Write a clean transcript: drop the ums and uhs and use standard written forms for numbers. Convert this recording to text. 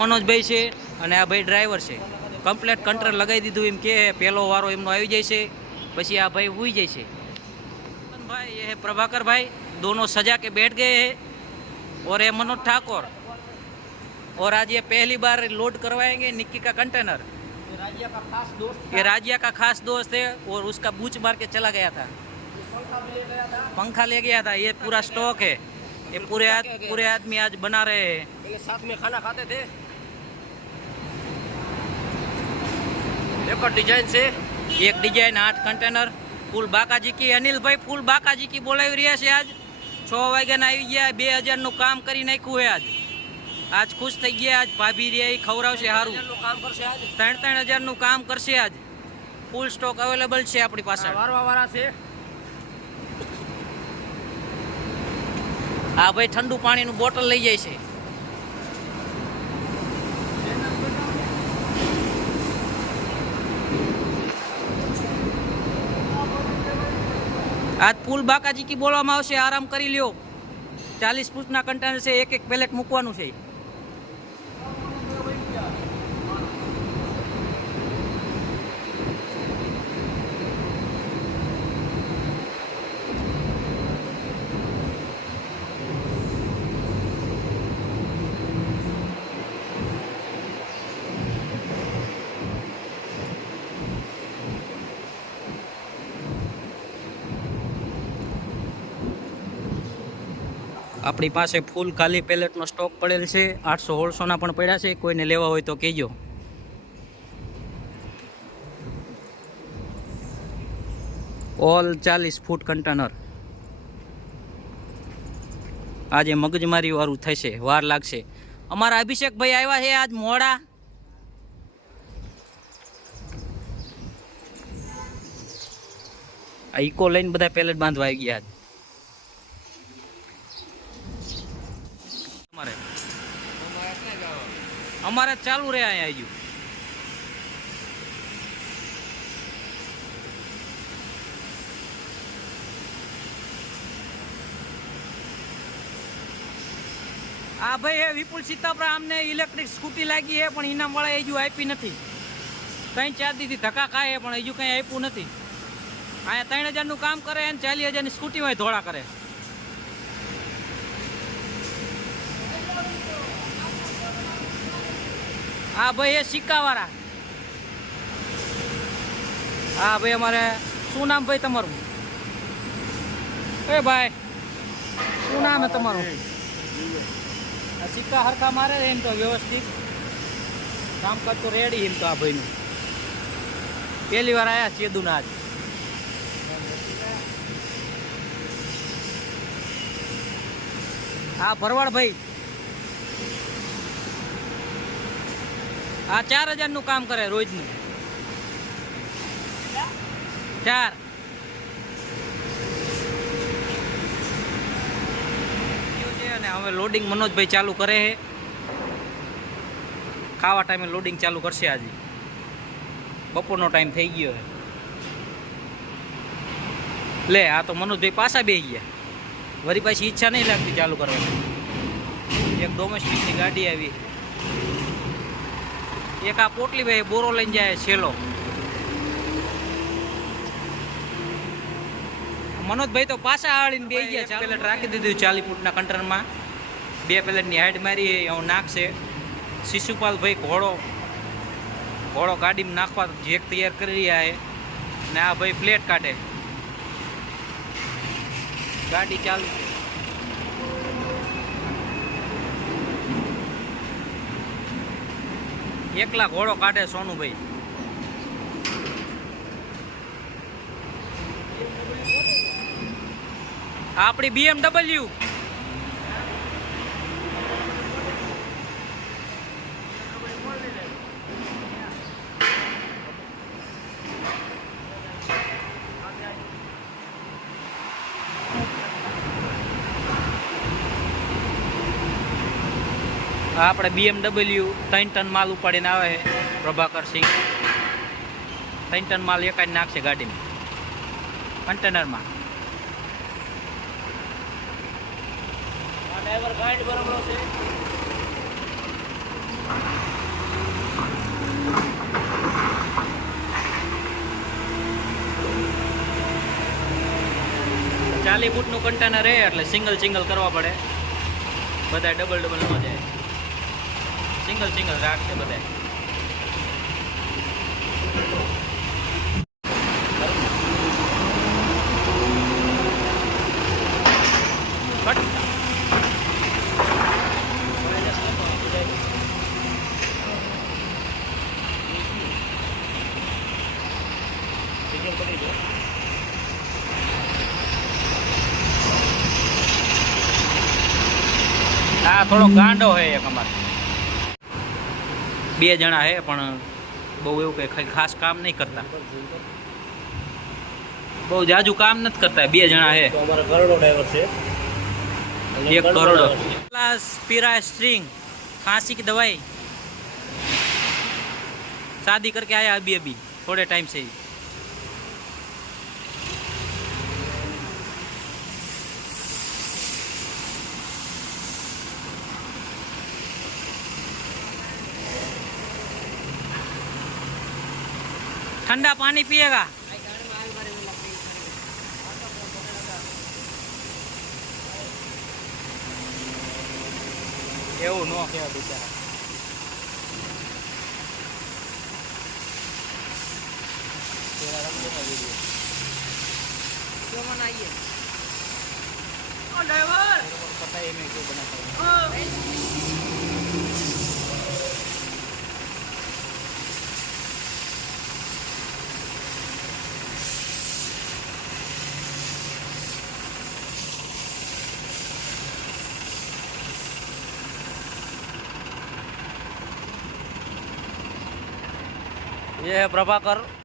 મનોજભાઈ છે અને આ ભાઈ ડ્રાઈવર છે. કમ્પ્લેટ કંટ્રોલ લગાવી દીધું એમ કે પહેલો વારો એમનો આવી જાય છે, પછી આ ભાઈ હુઈ જાય છે. भाई ये है प्रभाकर भाई, दोनों सजा के बैठ गए हैं. और ये मनोज ठाकुर, और आज ये पहली बार लोड करवाएंगे निक्की का कंटेनर. ये राजिया का खास दोस्त है और उसका बूच मार के चला गया था. पंखा ले गया था. ये पूरा स्टॉक है. ये पूरे आदमी आज बना रहे हैं. साथ में खाना खाते थे. एक डिजाइन से एक डिजाइन 8 कंटेनर फूल बाकाजी की. अनिल भाई फूल बाकाजी की बोलाવી રહ્યા છે. आज 6 વાગ્યાના આવી ગયા. 2000 નું કામ કરી નાખ્યું है. आज खुश થઈ ગયા. आज ભાભી રે ખવરાવશે સારું. કામ કરશે આજ. 3-3000 નું કામ કરશે આજ. ફૂલ સ્ટોક અવેલેબલ છે આપણી પાસે. વારવા વાળા છે. આ ભાઈ ઠંડુ પાણીનું બોટલ લઈ જાય છે. आज फूल बाकाजी की बोलવામાં આવશે. આરામ કરી લ્યો. 40 ફૂટના કન્ટેનર છે. એક પેલેટ મૂકવાનું છે. આપણી પાસે ફૂલ ખાલી પેલેટનો સ્ટોક પડેલ છે. 800-1600 ના પણ પડ્યા છે. કોઈને લેવા હોય તો કહેજો. ઓલ 40 ફૂટ કન્ટેનર. આજે મગજમારી વાળું થશે, વાર લાગશે. અમારા અભિષેકભાઈ આવ્યા છે આજ મોડા. આ ઇકો લઈને બધા પેલેટ બાંધવા આવી ગયા. અમારે ચાલુ રહે અહીંયા આવી. આ ભાઈ હે વિપુલ સીતાપરા. અમને ઇલેક્ટ્રિક સ્કૂટી લાગી છે પણ ઇનામ વાળા હજુ આપી નથી. 3-4 દીથી ધક્કા ખાય પણ હજુ કંઈ આપ્યું નથી. અહીંયા 3000 નું કામ કરે અને 40,000 ની સ્કૂટીમાં ધોળા કરે. હા ભાઈ એ સિક્કાવાળા. હા ભાઈ અમારે શું નામ ભાઈ તમારું? એ ભાઈ શું નામ હે તમારું? આ સિક્કા હરખા મારે એમ તો વ્યવસ્થિત કામકાજ તો રેડી. એમ તો આ ભાઈનું પહેલી વાર આવ્યા ચેદુના આજ. હા ભરવાડ ભાઈ. આ 4000 નું કામ કરે રોજનું. 4 અને હવે લોડિંગ મનોજભાઈ ચાલુ કરે છે. ખાવા ટાઈમે લોડિંગ ચાલુ કરશે. આજે બપોરનો ટાઈમ થઈ ગયો છે. લે આ તો મનોજભાઈ પાછા બેસી ગયા. વળી પાછી ઈચ્છા નહીં લાગતી ચાલુ કરવાની. એક ડોમેસ્ટિકની ગાડી આવી. એક આ પોટલી ભાઈ બોરો લઈને જાય છેલ્લો. મનોજભાઈ તો પાછા આળીને બે ગયા. પેલેટ રાખી દીધું 40 ફૂટના કંટેનરમાં. 2 પેલેટની હાઈટ મારી હું નાખશે. શિશુપાલભાઈ ઘોડો ગાડીમાં નાખવા જેક તૈયાર કરી રહ્યા છે. ને આ ભાઈ પ્લેટ કાઢે. ગાડી ચાલુ. એકલા ઘોડો કાઢે સોનુભાઈ. આપણી BMW. આપણે BMW 3 ટન માલ ઉપાડીને આવે છે પ્રભાકર સિંહ. 3 ટન માલ એક જ નાખશે ગાડીમાં કન્ટેનરમાં. ડ્રાઈવર ગાઈડ બરાબર છે. ચાલી ફૂટનું કન્ટેનર રહે એટલે સિંગલ કરવા પડે, બધા ડબલ ન જાય, સિંગલ રાખશે બધા. આ થોડો ગાંડો હે એક અમારે, 2 જણા હે પણ બહુ એવું કઈ ખાસ કામ નહીં કરતા, બહુ જાજુ કામ નથી કરતા. 2 જણા હે, અમારા કરોડો ડ્રાઈવર છે. 1 કરોડ. प्लस पीरा स्ट्रिंग, खांसी की दवाई, शादी करके आया अभी थोड़े टाइम से ही. ठंडा पानी पिएगा? એવું નો કહેવાય બિચારા. તેરા રંગો का वीडियो क्यों बनाइए ओ ड्राइवर पता है मैं क्यों बनाता हूं. ये है प्रभाकर.